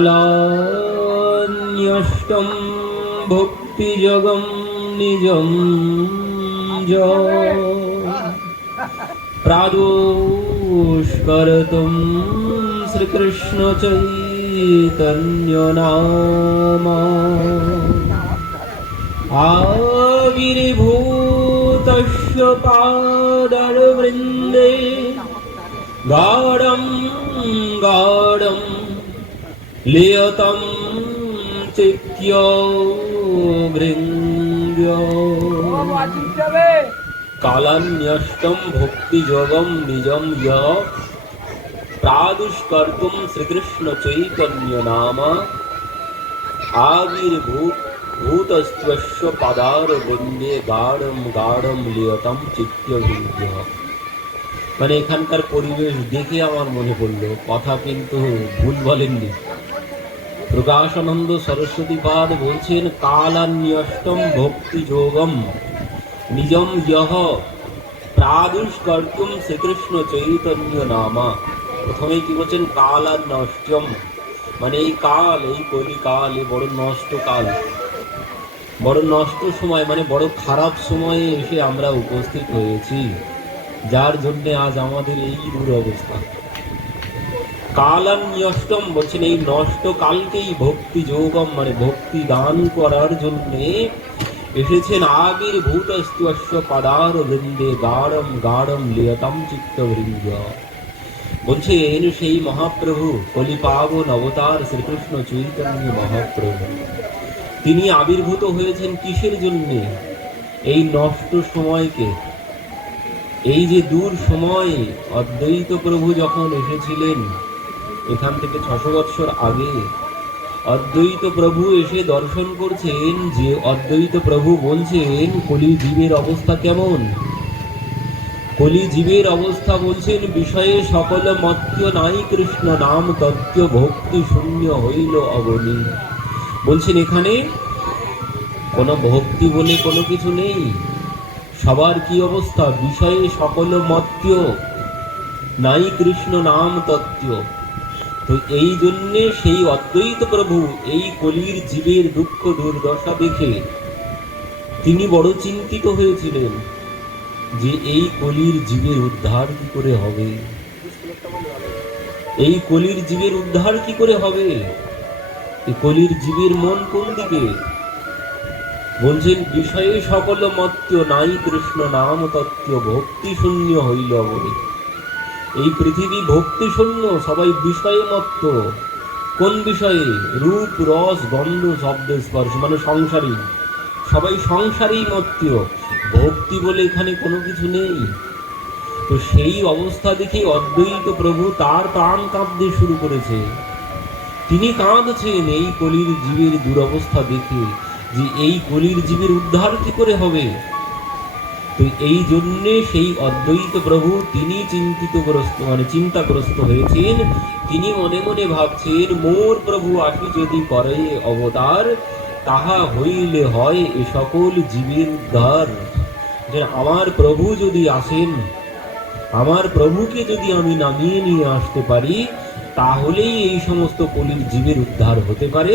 कालान्यष्टं भक्तियोगं निजं प्रादुष्कर्तुं श्रीकृष्ण चैतन्य नामा आविर्भूतस्य पादारविन्दे गाढं गाढं लियतं चित्तभृङ्ग्य कालान्यष्टं भक्तियोगं निजं यः प्रादुष्कर्तुं श्रीकृष्ण चैतन्य नाम आविर्भूतस्त्वस्य पादारविन्दे गाढं गाढं लियतं चित्तभृङ्ग्य। মানে এখানকার পরিবেশ দেখে আমার মনে পড়ল, কথা কিন্তু ভুল বলেননি। প্রকাশানন্দ সরস্বতীপাদ বলছেন কালান্যষ্টম ভক্তি যোগম নিজম ইহ প্রাদুষ্কর্তুম শ্রীকৃষ্ণ চৈতন্য নামা। প্রথমেই কি বলছেন কালান্যষ্টম, মানে এই কাল, এই কলিকাল, এই বড় নষ্ট কাল, বড় নষ্ট সময়, মানে বড় খারাপ সময়ে এসে আমরা উপস্থিত হয়েছি, যার জন্য আজ আমাদের এই দুরবস্থা। কালান্যষ্টম বলছেন এই নষ্ট কালকেই ভক্তি যোগম মানে ভক্তি দান করার জন্য এসেছেন। আবির্ভূতস্ত্বস্য পাদারবিন্দে গাঢ়ম গাঢ়ম লিয়তাম চিত্তভৃঙ্গ। বলছেন সেই মহাপ্রভু কলিপাবন অবতার শ্রীকৃষ্ণ চৈতন্য মহাপ্রভু, তিনি আবির্ভূত হয়েছেন কিসের জন্য? এই নষ্ট সময়কে, এই যে দূর সময় অদ্বৈত প্রভু যখন এসেছিলেন এখান থেকে 600 বৎসর আগে, অদ্বৈত প্রভু এসে দর্শন করছেন যে অদ্বৈত প্রভু বলছেন কলি জীবের অবস্থা কেমন। কলি জীবের অবস্থা বলছেন বিষয়ে সকল মত্য নাই কৃষ্ণ নাম তত্ত্ব ভক্তি শূন্য হইল অবনী। বলছেন এখানে কোনো ভক্তি বলে কোনো কিছু নেই, সবার কি অবস্থা? বিষয়ে সকল মত্য নাই কৃষ্ণ নাম তত্ত্ব। তো এই জন্যে সেই অদ্বৈত প্রভু এই কলির জীবের দুঃখ দুর্দশা দেখে তিনি বড় চিন্তিত হয়েছিলেন যে এই কলির জীবের উদ্ধার কি করে হবে, এই কলির জীবের উদ্ধার কি করে হবে। এই কলির জীবের মন কোন দিকে? বলছেন বিষয়ে সকল মত্য নাই কৃষ্ণ নাম তত্ত্ব ভক্তি শূন্য হইল বলে। এই পৃথিবী ভক্তি শূন্য, সবাই বিষয়ে মত্ত। কোন বিষয়ে? রূপ রস গন্ধ শব্দ স্পর্শ, মানে সংসারী, সবাই সংসারেই মত্ত। ভক্তি বলে এখানে কোনো কিছু নেই। তো সেই অবস্থা দেখে অদ্বৈত প্রভু তার প্রাণ কাঁদতে শুরু করেছে। তিনি কাঁদছেন এই কলির জীবের দুরবস্থা দেখে যে এই কলির জীবের উদ্ধার কি করে হবে। তো এই জন্যে সেই অদ্বৈত প্রভু তিনি চিন্তিতগ্রস্ত, মানে চিন্তাগ্রস্ত হয়েছেন। তিনি মনে মনে ভাবছেন মোর প্রভু আসি যদি করে অবতার, তাহা হইলে হয় এ সকল জীবের উদ্ধার। যে আমার প্রভু যদি আসেন, আমার প্রভুকে যদি আমি নামিয়ে নিয়ে আসতে পারি, তাহলেই এই সমস্ত কলির জীবের উদ্ধার হতে পারে,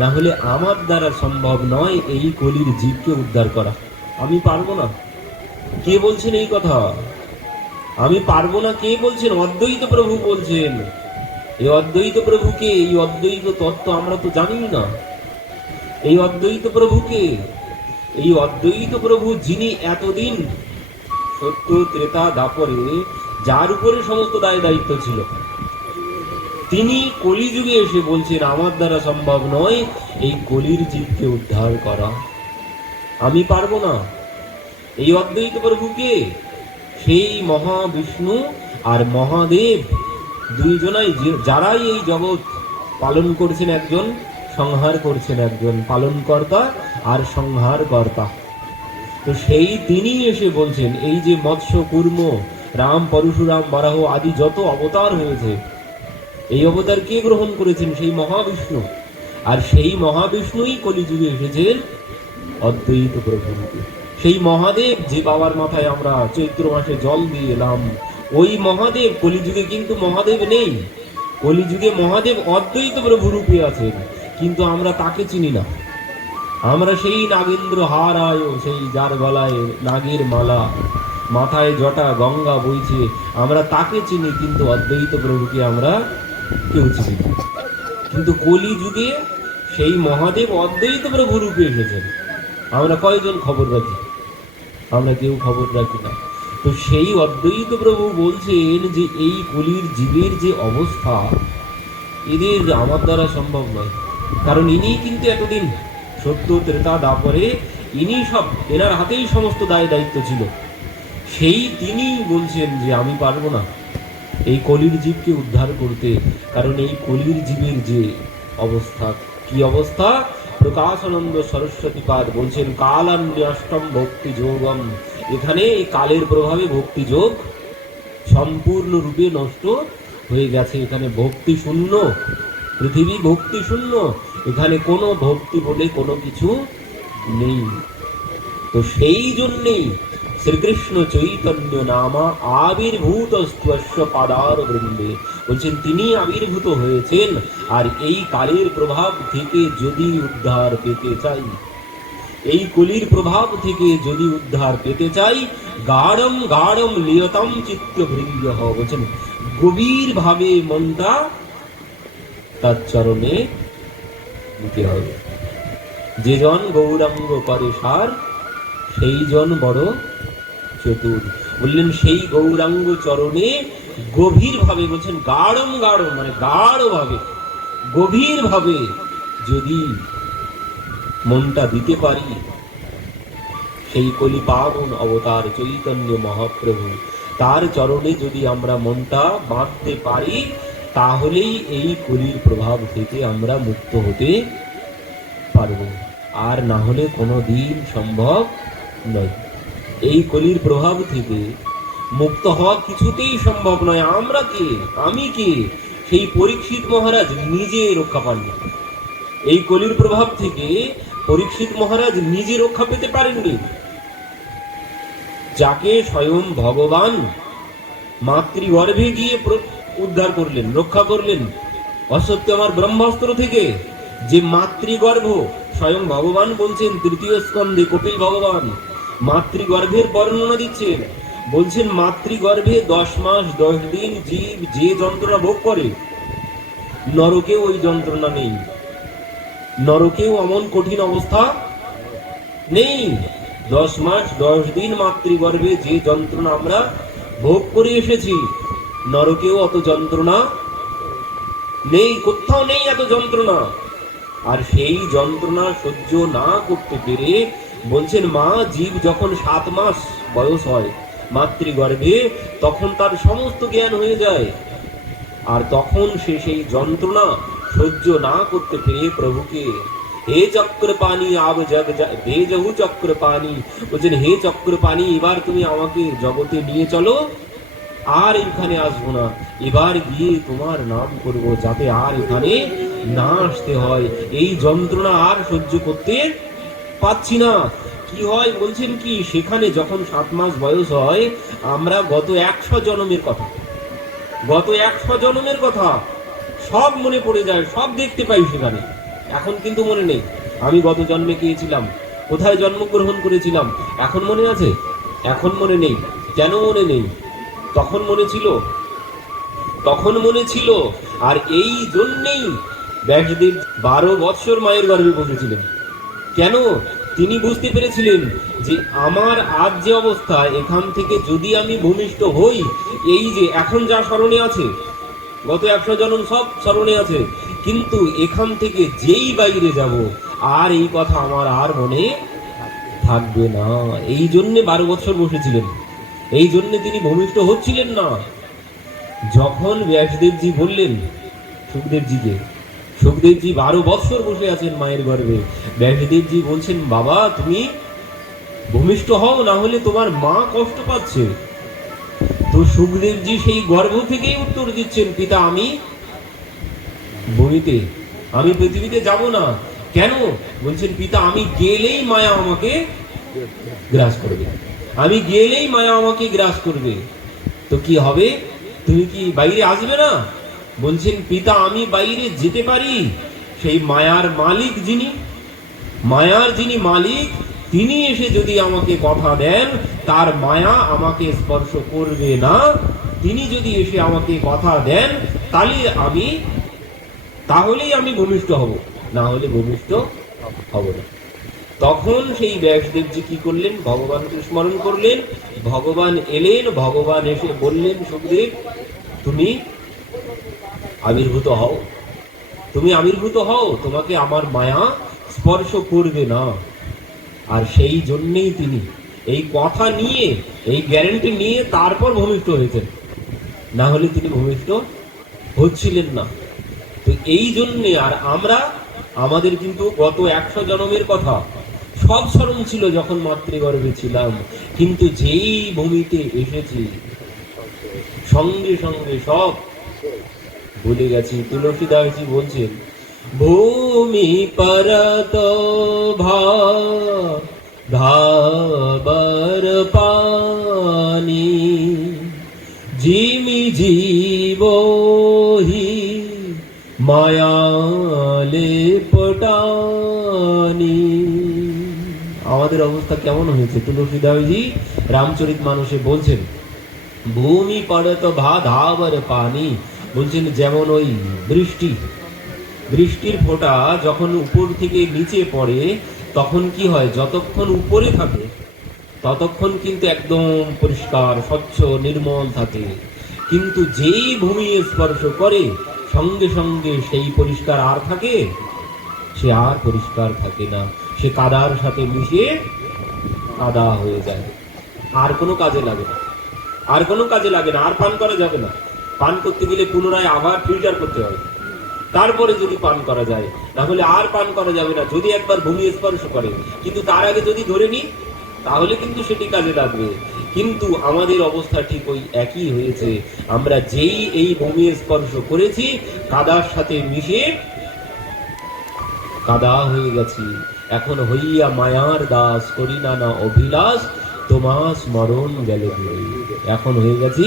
না হলে আমার দ্বারা সম্ভব নয় এই কলির জীবকে উদ্ধার করা। আমি পারবো না। কে বলছেন এই কথা? আমি পারবো না কে বলছেন? অদ্বৈত প্রভু বলছেন। এই অদ্বৈত প্রভুকে, এই অদ্বৈত তত্ত্ব আমরা তো জানি না। এই অদ্বৈত প্রভুকে, এই অদ্বৈত প্রভু যিনি এতদিন সত্য ত্রেতা দাপরে যার উপরে সমস্ত দায় দায়িত্ব ছিল, তিনি কলিযুগে এসে বলছেন আমার দ্বারা সম্ভব নয় এই কলির জীবকে উদ্ধার করা, আমি পারবো না। এই অদ্বৈত প্রভুকে সেই মহাবিষ্ণু আর মহাদেব দুইজনাই, যারাই এই জগৎ পালন করছেন, একজন সংহার করছেন, একজন পালনকর্তা আর সংহারকর্তা। তো সেই তিনি এসে বলছেন এই যে মৎস্য কুর্ম রাম পরশুরাম বারাহ আদি যত অবতার হয়েছে, এই অবতার কে গ্রহণ করেছেন? সেই মহাবিষ্ণু। আর সেই মহাবিষ্ণুই কলিযুগে এসেছেন অদ্বৈত প্রভুরূপে। সেই মহাদেব যে বাবার মাথায় আমরা চৈত্র মাসে জল দিয়ে এলাম, ওই মহাদেব কলিযুগে কিন্তু মহাদেব নেই। কলিযুগে মহাদেব অদ্বৈত প্রভু রূপে আছেন, কিন্তু আমরা তাকে চিনি না। আমরা সেই নাগেন্দ্র হারায়, সেই যার গলায় নাগের মালা, মাথায় জটা, গঙ্গা বইছে, আমরা তাকে চিনি, কিন্তু অদ্বৈত প্রভুকে আমরা কেউ চিনি না। কিন্তু কলিযুগে সেই মহাদেব অদ্বৈত প্রভু রূপে এসেছেন, আমরা কয়জন খবর রাখি? আমরা কেউ খবর রাখি না। তো সেই অদ্বৈত প্রভু বলছেন যে এই কলির জীবের যে অবস্থা, এদের আমার দ্বারা সম্ভব নয়। কারণ ইনি কিন্তু এতদিন সত্য ত্রেতা দাপরে ইনি সব, এনার হাতেই সমস্ত দায় দায়িত্ব ছিল। সেই তিনি বলছেন যে আমি পারবো না এই কলির জীবকে উদ্ধার করতে। কারণ এই কলির জীবের যে অবস্থা, কি অবস্থা? প্রকাশানন্দ সরস্বতী পাদ বলছেন কালান্যষ্টম ভক্তি যোগম। এখানে এই কালের প্রভাবে ভক্তি যোগ সম্পূর্ণ রূপে নষ্ট হয়ে গেছে। এখানে ভক্তি শূন্য, পৃথিবী ভক্তি শূন্য, এখানে কোনো ভক্তি বলে কোনো কিছু নেই। তো সেই জন্যেই শ্রীকৃষ্ণ চৈতন্য নামা আবির্ভূত পাদার বৃন্দে বলছেন তিনি আবির্ভূত হয়েছেন। আর এই কালের প্রভাব থেকে যদি উদ্ধার পেতে চাই, এই কলির প্রভাব থেকে যদি উদ্ধার পেতে চাই, গাঢ়ম গাঢ়ম লিয়তম চিত্ত বৃন্দ বলছেন গভীর ভাবে মনটা তার চরণে দিতে হবে। যে জন গৌরাঙ্গ করে সার, সেই জন বড় চতুর। বললেন সেই গৌরাঙ্গ চরণে গভীর ভাবে, বলছেন গাঢ়ম গাঢ় মানে গাঢ় ভাবে, গভীর ভাবে যদি মনটা দিতে পারি, সেই কলি পাবন অবতার চৈতন্য মহাপ্রভু তার চরণে যদি আমরা মনটা বাঁধতে পারি, তাহলেই এই কলির প্রভাব থেকে আমরা মুক্ত হতে পারব। আর না হলে কোনো দিন সম্ভব নয়। এই কলির প্রভাব থেকে মুক্ত হওয়া কিছুতেই সম্ভব নয়। আমরা কে, আমি কে? সেই পরীক্ষিত মহারাজ নিজে রক্ষা পাননি। এই কলির প্রভাব থেকে পরীক্ষিত মহারাজ নিজে রক্ষা পেতে পারেননি। যাকে স্বয়ং ভগবান মাতৃগর্ভে গিয়ে উদ্ধার করলেন, রক্ষা করলেন অসত্য আমার ব্রহ্মাস্ত্র থেকে, যে মাতৃগর্ভ স্বয়ং ভগবান বলছেন তৃতীয় স্কন্ধে কপিল ভগবান মাতৃগর্ভের বর্ণনা দিচ্ছেন। বলছেন মাতৃগর্ভে 10 মাস 10 দিন জীব যে যন্ত্রণা ভোগ করে, নরকেও ওই যন্ত্রণা নেই, নরকেও এমন কঠিন অবস্থা নেই। 10 মাস 10 দিন মাতৃগর্ভে যে যন্ত্রণা আমরা ভোগ করে এসেছি, নরকেও অত যন্ত্রণা নেই, কোথাও নেই এত যন্ত্রণা। আর সেই যন্ত্রণা সহ্য না করতে পেরে বলছেন মা জীব যখন 7 মাস বয়স হয় মাতৃগর্ভে, তখন তার সমস্ত জ্ঞান হয়ে যায়। আর তখন সে সেই যন্ত্রণা সহ্য না করতে পেরে প্রভুকে হে চক্রপাণি আব জগ বেজহু চক্রপাণি বলছেন হে চক্রপাণি এবার তুমি আমাকে জগতে নিয়ে চলো, আর এখানে আসবো না, এবার গিয়ে তোমার নাম করব, যাতে আর এখানে না আসতে হয়। এই যন্ত্রণা আর সহ্য করতে পাচ্ছি না। কি হয় বলছেন কি, সেখানে যখন 7 মাস বয়স হয়, আমরা গত 100 জন্মের কথা, গত 100 জন্মের কথা সব মনে পড়ে যায়, সব দেখতে পাই সেখানে। এখন কিন্তু মনে নেই আমি গত জন্মে কে ছিলাম, কোথায় জন্মগ্রহণ করেছিলাম, এখন মনে আছে? এখন মনে নেই। কেন মনে নেই? তখন মনে ছিল, তখন মনে ছিল। আর এই জন্যেই ব্যাসদেব 12 বৎসর মায়ের গর্ভে বসেছিলেন। কেন? তিনি বুঝতে পেরেছিলেন যে আমার আজ যে অবস্থা, এখান থেকে যদি আমি ভূমিষ্ঠ হই, এই যে এখন যা স্মরণে আছে, গত 100 জন্ম সব স্মরণে আছে, কিন্তু এখান থেকে যেই বাইরে যাব, আর এই কথা আমার আর মনে থাকবে না। এই জন্যে 12 বৎসর বসেছিলেন, এই জন্য তিনি ভূমিষ্ঠ হচ্ছিলেন না। যখন ব্যাসদেবজি বললেন সুখদেবজিকে, সুখদেবজি 12 বৎসর বসে আছেন মায়ের গর্ভে, ব্যাসদেবজি বলছেন বাবা তুমি ভূমিষ্ঠ হও, না হলে তোমার মা কষ্ট পাচ্ছে। তো সুখদেবজি সেই গর্ভ থেকেই উত্তর দিচ্ছেন পিতা আমি বনিতে, আমি পৃথিবীতে যাব না। কেন? বলছেন পিতা আমি গেলেই মায়া আমাকে গ্রাস করবে, আমি গেলেই মায়া আমাকে গ্রাস করবে। তো কি হবে? তুমি কি বাইরে আসবে না? বলছেন পিতা আমি বাইরে যেতে পারি, সেই মায়ার মালিক যিনি, মায়ার যিনি মালিক, তিনি এসে যদি আমাকে কথা দেন তার মায়া আমাকে স্পর্শ করবে না, তিনি যদি এসে আমাকে কথা দেন তাহলেই আমি ভূমিষ্ঠ হব, না হলে ভূমিষ্ঠ হব না। তখন সেই ব্যাসদেবজি কি করলেন, ভগবানকে স্মরণ করলেন, ভগবান এলেন, ভগবান এসে বললেন সুখদেব তুমি আবির্ভূত হও, তুমি আবির্ভূত হও, তোমাকে আমার মায়া স্পর্শ করবে না। আর সেই জন্যেই তিনি এই কথা নিয়ে, এই গ্যারান্টি নিয়ে তারপর ভূমিষ্ঠ হয়েছেন, না হলে তিনি ভূমিষ্ঠ হচ্ছিলেন না। তো এই জন্যে আর আমাদের কিন্তু গত 100 জন্মের কথা সব স্মরণ ছিল যখন মাতৃগর্ভে ছিলাম, কিন্তু যেই ভূমিতে এসেছি সঙ্গে সঙ্গে সব ভুলে গেছি। তুলসীদাসজি বলছেন ভূমি পরত ধাবার পানি জিমি জীবহি মায়ালে পটানি। আমাদের অবস্থা কেমন হয়েছে? তুলসীদাসজি রামচরিতমানসে বলছেন ভূমি পড়ত ধাবার পানি, বলছেন যেমন ওই বৃষ্টির ফোঁটা যখন উপর থেকে নিচে পড়ে তখন কি হয়, যতক্ষণ উপরে থাকে ততক্ষণ কিন্তু একদম পরিষ্কার স্বচ্ছ নির্মল থাকে, কিন্তু যেই ভূমি স্পর্শ করে সঙ্গে সঙ্গে সেই পরিষ্কার আর থাকে, সে আর পরিষ্কার থাকে না, সে কাদার সাথে মিশে কাদা হয়ে যায়, আর কোনো কাজে লাগে না, আর কোনো কাজে লাগে না, আর পান করা যাবে না। পান করতে গেলে পুনরায় আবার ফিল্টার করতে হবে, তারপরে যদি পান করা যায়, তাহলে আর পান করা যাবে না যদি একবার ভূমি স্পর্শ করে। কিন্তু তার আগে যদি ধরে নি তাহলে কিন্তু সেটি কাজে লাগবে। কিন্তু আমাদের অবস্থা ঠিক ওই একই হয়েছে, আমরা যেই এই ভূমি স্পর্শ করেছি কাদার সাথে মিশে কাদা হয়ে গেছি। এখন হইয়া মায়ার দাস করি নানা অভিলাষ তোমা স্মরণ গেলে দূরে। এখন হয়ে গেছি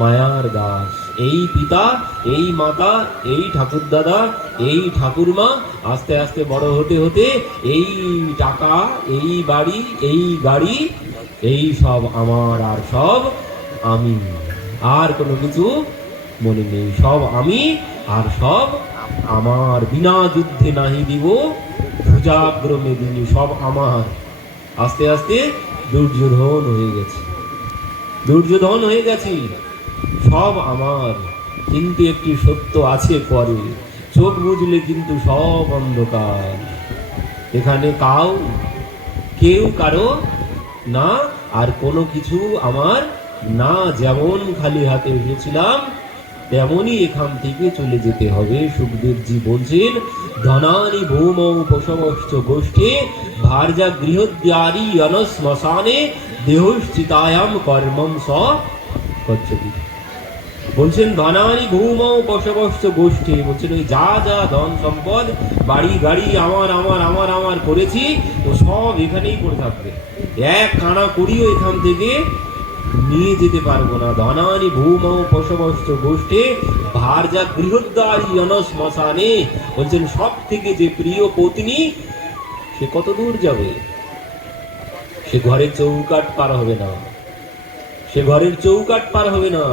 মায়ার দাস। এই পিতা, এই মাতা, এই ঠাকুর দাদা, এই ঠাকুরমা আস্তে আস্তে বড় হতে হতে এই টাকা, এই বাড়ি, এই গাড়ি, এই সব আমার আর সব আমি, আর কোনো কিছু মনে নেই, সব আমি আর সব আমার, বিনা যুদ্ধে নাহি দিব ভুজাগ্র মেদিনী, সব আমার। আস্তে আস্তে দুর্যোধন হয়ে গেছি, দুর্যোধন হয়ে গেছি, সব আমার। কিন্তু একটি সত্য আছে, পরে চোখ বুঝলে কিন্তু সব অন্ধকার। এখানে কেউ কারো না, আর কোনো কিছু আমার না। যেমন খালি হাতে এসেছিলাম তেমনই এখান থেকে চলে যেতে হবে। সুখদেবজি বলছেন ধনানি ভৌমৌ পশবশ্চ গোষ্ঠে ভার্যা গৃহদ্বারি অনশ্মশানে দেহশ্চিতায়াম কর্মম স কচ্ছতি। বলছেন ধনানি ভৌমৌ পশবশ্চ গোষ্ঠে, বলছেন ওই যা যা ধন সম্পদ বাড়ি গাড়ি আমার আমার আমার আমার করেছি ও সব এখানেই পড়ে থাকবে, এক কানা করিও এখান থেকে নিয়ে যেতে পারবো না। ধনানি ভৌমৌ পশবশ্চ গোষ্ঠে ভার্যা গৃহদ্বারি অনশ্মশানে, বলছেন সব থেকে যে প্রিয় পত্নী সে কত দূর যাবে, সে ঘরের চৌকাট পার হবে না, সে ঘরের চৌকাট পার হবে না।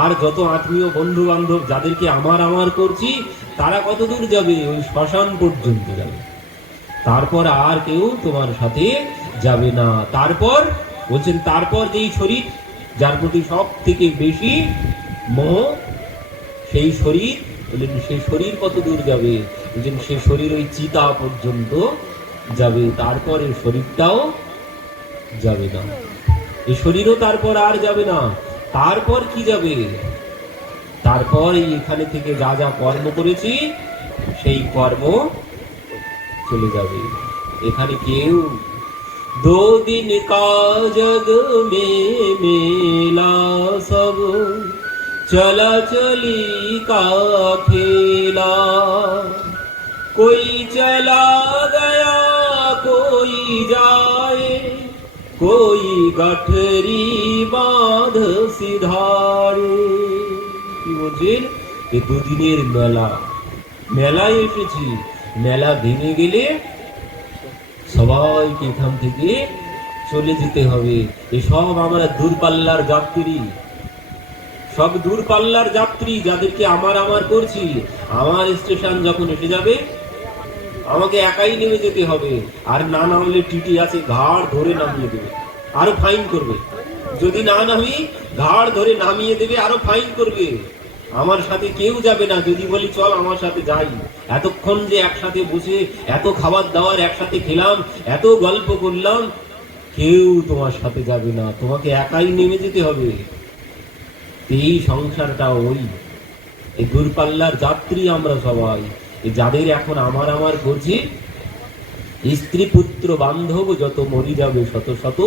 আর যত আত্মীয় বন্ধু বান্ধব যাদেরকে আমার আমার করছি তারা কত দূর যাবে, ওই শ্মশান পর্যন্ত যাবে, তারপর আর কেউ তোমার সাথে যাবে না। তারপর বলছেন তারপর যেই শরীর যার প্রতি সব থেকে বেশি মোহ, সেই শরীর, বললেন সেই শরীর কত দূর যাবে, বলছেন সে শরীর ওই চিতা পর্যন্ত যাবে, তারপরে শরীরটাও যাবে না, এই শরীরও তারপর আর যাবে না। তারপর কি যাবে? তারপর এখানে থেকে যা যা কর্ম করেছি সেই কর্ম চলে যাবে। এখানে কেউ दो दिन का जग में मेला सब चला चली का खेला, कोई चला गया कोई जाए, कोई गठरी बांध सिधारे। কি বলছেন? এ দুদিনের মেলা, মেলায় এসেছি, মেলা ভেঙে গেলে সবাইকে এখান থেকে চলে যেতে হবে। এসব আমরা দূরপাল্লার যাত্রী, সব দূরপাল্লার যাত্রী, যাদেরকে আমার করছি। আমার স্টেশন যখন এসে যাবে, আমাকে একাই নেমে যেতে হবে। আর না নামলে টিটি আছে, ঘাড় ধরে নামিয়ে দেবে, আরো ফাইন করবে। যদি না নামি, ঘাড় ধরে নামিয়ে দেবে, আরো ফাইন করবে। আমার সাথে কেউ যাবে না। যদি বলি চল আমার সাথে যাই, এতক্ষণ যে একসাথে বসে এত খাবার দাবার একসাথে খেলাম, এত গল্প করলাম, কেউ তোমার সাথে যাবে না, তোমাকে একাই নেমে যেতে হবে। এই সংসারটা ওই, এই দূরপাল্লার যাত্রী আমরা সবাই। যাদের এখন আমার করছি, স্ত্রী পুত্র বান্ধব যত মরি যাবে শত শত,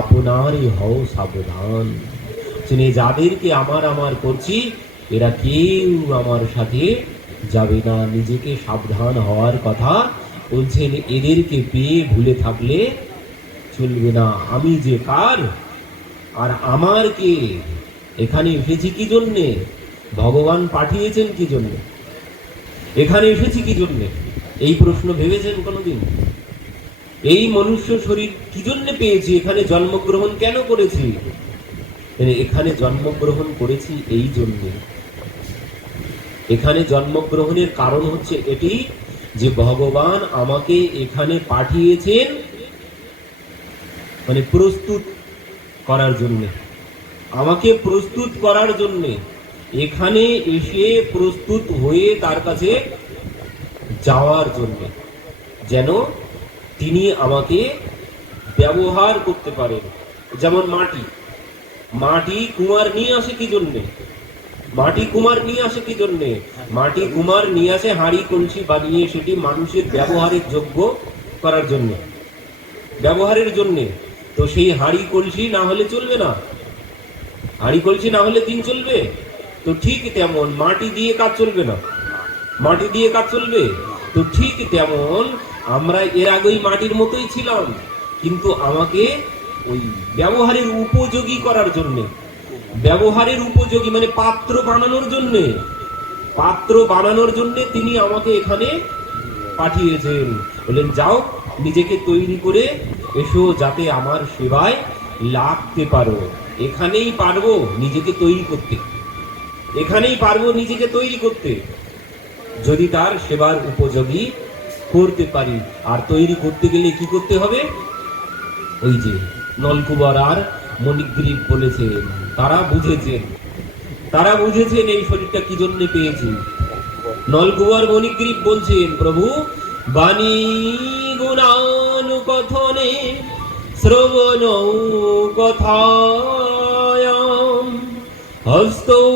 আপনারই হও সাবধান। যাদেরকে আমার করছি, এরা কেউ আমার সাথে যাবে না, নিজেকে সাবধান হওয়ার কথা বলছেন। এদেরকে পেয়ে ভুলে থাকলে চলবে না। আমি যে কার আর আমার কে, এখানে এসেছি কি জন্যে, ভগবান পাঠিয়েছেন কি জন্যে, এখানে এসেছি কি জন্যে, এই প্রশ্ন ভেবেছেন কোনোদিন? এই মনুষ্য শরীর কি জন্যে পেয়েছি, এখানে জন্মগ্রহণ কেন করেছি? এখানে জন্মগ্রহণ করেছি এই জন্যে। এখানে জন্মগ্রহণের কারণ হচ্ছে এটি যে ভগবান আমাকে এখানে পাঠিয়েছেন, মানে প্রস্তুত করার জন্য, আমাকে প্রস্তুত করার জন্য। এখানে এসে প্রস্তুত হয়ে তার কাছে যাওয়ার জন্য, যেন তিনি আমাকে ব্যবহার করতে পারেন। যেমন মাটি কুমার নিয়ে আসে কি জন্যে? মাটি কুমার নিয়ে আসে কি জন্যে? মাটি কুমার নিয়ে আসে হাঁড়ি কলসি বানিয়ে সেটি মানুষের ব্যবহারের যোগ্য করার জন্য, ব্যবহারের জন্যে। তো সেই হাঁড়ি কলসি না হলে চলবে না, হাঁড়ি কলসি না হলে দিন চলবে। তো ঠিক তেমন মাটি দিয়ে কাজ চলবে না, মাটি দিয়ে কাজ চলবে। তো ঠিক তেমন আমরা এর আগেই মাটির মতোই ছিলাম, কিন্তু আমাকে ওই ব্যবহারের উপযোগী করার জন্যে, ব্যবহারের উপযোগী মানে পাত্র বানানোর জন্যে, পাত্র বানানোর জন্যে তিনি আমাকে এখানে পাঠিয়েছেন। বললেন যাও নিজেকে তৈরি করে এসো, যাতে আমার সেবায় লাগতে পারো। এখানেই পারবো নিজেকে তৈরি করতে, এখানেই পারবো নিজেকে তৈরি করতে, যদি তার সেবার উপযোগী করতে পারি। আর তৈরি করতে গেলে কি করতে হবে? ওই যে নলকুবর আর মণিগ্রীব বলেছেন, তারা বুঝেছেন এই শরীরটা কি জন্য পেয়েছি। নলকুবর মণিগ্রীব বলছেন, প্রভু বাণী গুণানুকথনে শ্রবণ কথায়াম হস্তৌ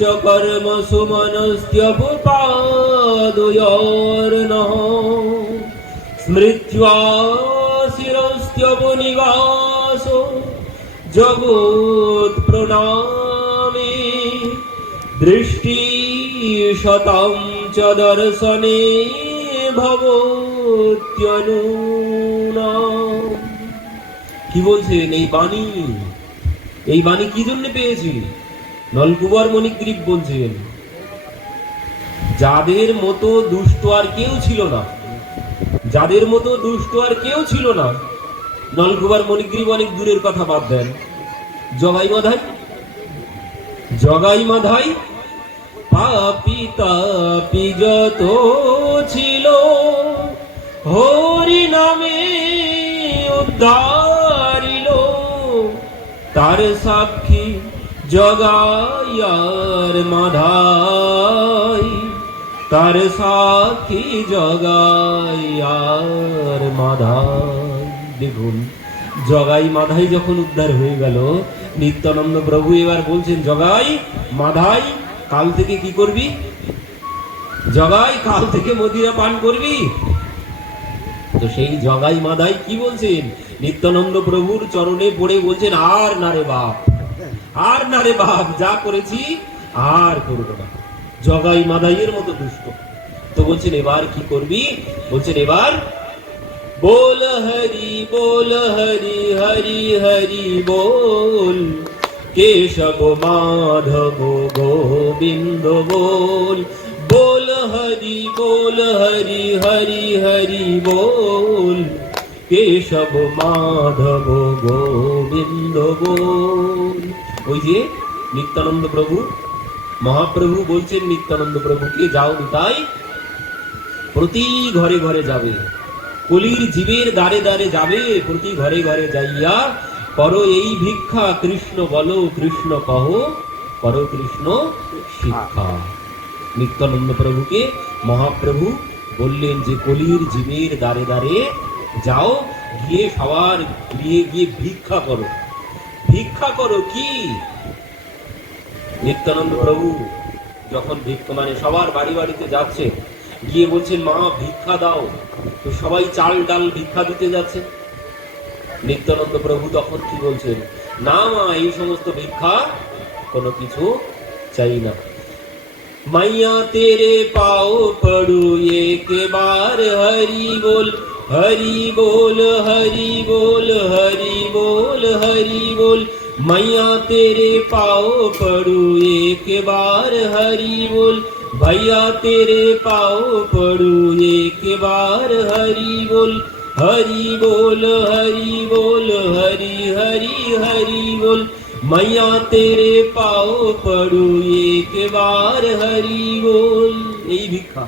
চ কর্ম সুমনস্ত্যপপাদয়োর্নঃ স্মৃত্বা শিরস্ত্যপনিবাসো জগৎ প্রণামে দৃষ্টি শতম চ দর্শনে ভবত্যনুনাম। কি বলছেন? এই বাণী কি জন্য পেয়েছি? নলকুবর মণিগ্রীব বলছেন, যাদের মতো দুষ্ট আর কেউ ছিল না, যাদের মতো দুষ্ট আর কেউ ছিল না। নলকুবর মণিগ্রীব অনেক দূরের কথা বাদ দেন, জগাই মাধাই পাপি তাপি যত ছিল, হরি নামে উদ্ধারিল, তার সাক্ষী জগাই আর মাধাই, তার সাক্ষী জগাই আর মাধাই। দেখুন, জগাই মাধাই যখন উদ্ধার হয়ে গেল, নিত্যানন্দ প্রভু এবার বলছেন, জগাই মাধাই কাল থেকে কি করবি? জগাই কাল থেকে মদিরা পান করবি। তো সেই জগাই মাধাই কি বলছেন? নিত্যানন্দ প্রভুর চরণে পড়ে বলছেন, আর না রে বাপ, আর না রে বাপ, যা করেছি আর করবো না। জগাই মাধাইয়ের মতো দুষ্ট। তো বলছেন এবার কি করবি? বলছেন এবার बोल हरि हरि हरि बोल, केशव माधव गोविंद बोल, बोल हरि हरि हरि बोल, केशव माधव गोविंद बोल। ওই যে নিত্যানন্দ প্রভু মহাপ্রভু বলছেন নিত্যানন্দ প্রভুকে, যাও নিতাই প্রতি ঘরে ঘরে যাবে, কলির জীবের দ্বারে দ্বারে যাবে, প্রতি ঘরে ঘরে যাইয়া করো এই ভিক্ষা, কৃষ্ণ বলো কৃষ্ণ কহ, করো কৃষ্ণ শিক্ষা। নিত্যানন্দ প্রভুকে মহাপ্রভু বললেন যে কলির জীবের দ্বারে দ্বারে যাও, গিয়ে সবার গিয়ে গিয়ে ভিক্ষা করো। ভিক্ষা করো কি? নিত্যানন্দ প্রভু যখন ভিক্ষা মানে সবার বাড়ি বাড়িতে যাচ্ছে, গিয়ে বলছেন মা ভিক্ষা দাও, তো সবাই চাল ডাল ভিক্ষা দিতে যাচ্ছে। নিত্যানন্দ প্রভু তখন কি বলছেন, না মা এই সমস্ত ভিক্ষা কোনো কিছু চাই না। मैया तेरे पाओ पड़ू एक बार, हरि बोल हरि बोल हरि बोल हरि बोल हरि बोल। मैया तेरे पाओ पड़ू एक बार, हरि बोल भैया तेरे पाओ पड़ू एक बार, हरि बोल हरि बोल हरि बोल हरि हरि हरि बोल। मैया तेरे पाओ पड़ू एक बार, हरि बोल। এই ভিক্ষা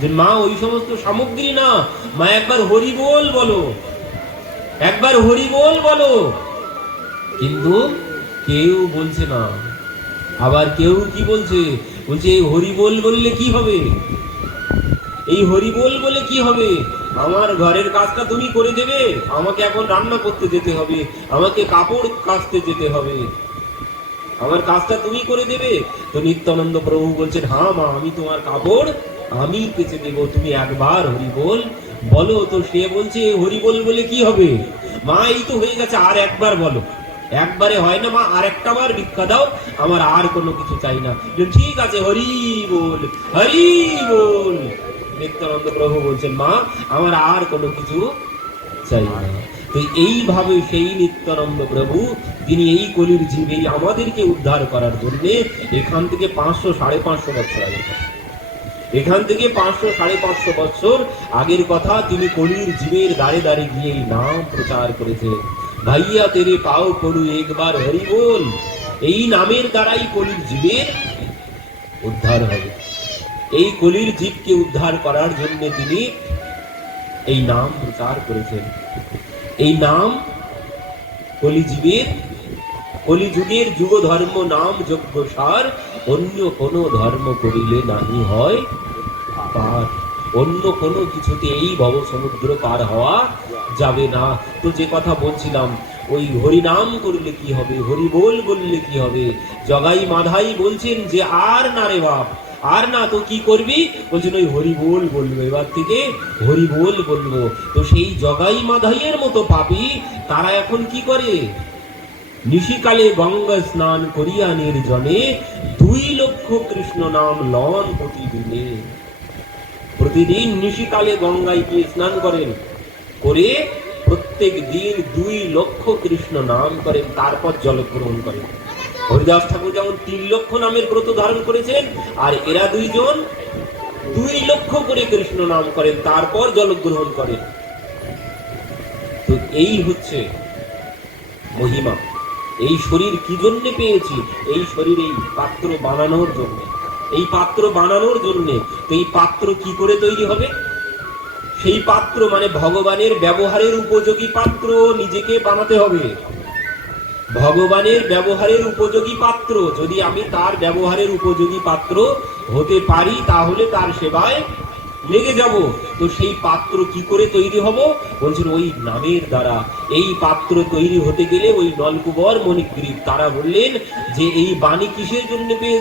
যে মা ওই সমস্ত সামগ্রী না, মা একবার হরি বল বলো, একবার হরি বল বলো। কিন্তু কেউ বলছে না। আবার কেউ কি বলছে, বলছে এই হরি বল বললে কি হবে, এই হরি বল বলে কি হবে, আমার ঘরের কাজটা তুমি করে দেবে, আমাকে এখন রান্না করতে যেতে হবে, আমাকে কাপড় কাচতে যেতে হবে, আমার কাজটা তুমি করে দেবে। তো নিত্যানন্দ প্রভু বলছেন হ্যাঁ মা আমি তোমার কাপড় আমি কেচে দেব, তুমি একবার হরি বল বলো। তো সে বলছে হরি বল বলে কি হবে মা, এই তো হয়ে গেছে, আর একবার বলো। একবারে হয় না মা, আর একটা বার ভিক্ষা দাও, আমার আর কোনো কিছু চাই না। ঠিক আছে হরি বল হরি বল। নিত্যানন্দ প্রভু বলছেন মা আমার আর কোনো কিছু চাই না। তো এইভাবে সেই নিত্যানন্দ প্রভু তিনি এই কলির জীব এই আমাদেরকে উদ্ধার করার জন্য এখান থেকে 500-550 বছর আগে, এখান থেকে 500-550 বছর আগের কথা তিনি কলির জীবের দ্বারে দ্বারে গিয়ে এই নাম প্রচার করেছেন। ভাইয়া তেরে পাও পড়ু একবার হরি বল। এই নামের দ্বারাই কলির জীবের উদ্ধার হবে। এই কলির জীবকে উদ্ধার করার জন্য তিনি এই নাম প্রচার করেছেন। এই নাম কলিজীবের কলিযুগের যুগ ধর্ম নাম যজ্ঞ সার, অন্য কোন ধর্ম করিলে নাহি হয় পার। অন্য কোনো কিছুতে এই ভব সমুদ্র পার হওয়া যাবে না। তো যে কথা বলছিলাম, ওই হরিনাম করলে কি হবে, হরি বল বললে কি হবে। জগাই মাধাই বলছেন যে আর না রে বাপ, আর না, তো কি করবি, বলছেন ওই হরি বল বলবো, এবার থেকে হরি বল বলবো। তো সেই জগাই মাধাইয়ের মতো পাপী তারা এখন কি করে, নিশিকালে গঙ্গা স্নান করিয়া নির্জনে 2 লক্ষ কৃষ্ণ নাম লন প্রতিদিনে। প্রতিদিন নিশিকালে গঙ্গায় গিয়ে স্নান করেন, করে প্রত্যেক দিন 2 লক্ষ কৃষ্ণ নাম করেন, তারপর জলগ্রহণ করেন। হরিদাস ঠাকুর যেমন 3 লক্ষ নামের ব্রত ধারণ করেছেন, আর এরা 2 জন 2 লক্ষ করে কৃষ্ণ নাম করেন, তারপর জলগ্রহণ করেন। তো এই হচ্ছে মহিমা। এই শরীর কি জন্য পেয়েছি, এই শরীর এই পাত্র বানানোর জন্য, এই পাত্র বানানোর জন্য। তো এই পাত্র কি করে তৈরি হবে, সেই পাত্র মানে ভগবানের ব্যবহারের উপযোগী পাত্র নিজেকে বানাতে হবে। ভগবানের ব্যবহারের উপযোগী পাত্র, যদি আমি তার ব্যবহারের উপযোগী পাত্র হতে পারি তাহলে তার সেবায় লেগে যাব। তো সেই পাত্র কি করে তৈরি হব, বলছেন ওই নামের দ্বারা। এই পাত্র তৈরি হতে গেলে ওই নলকুবর মণিগ্রীব তারা বললেন যে এই বাণী কিসের জন্য পেয়ে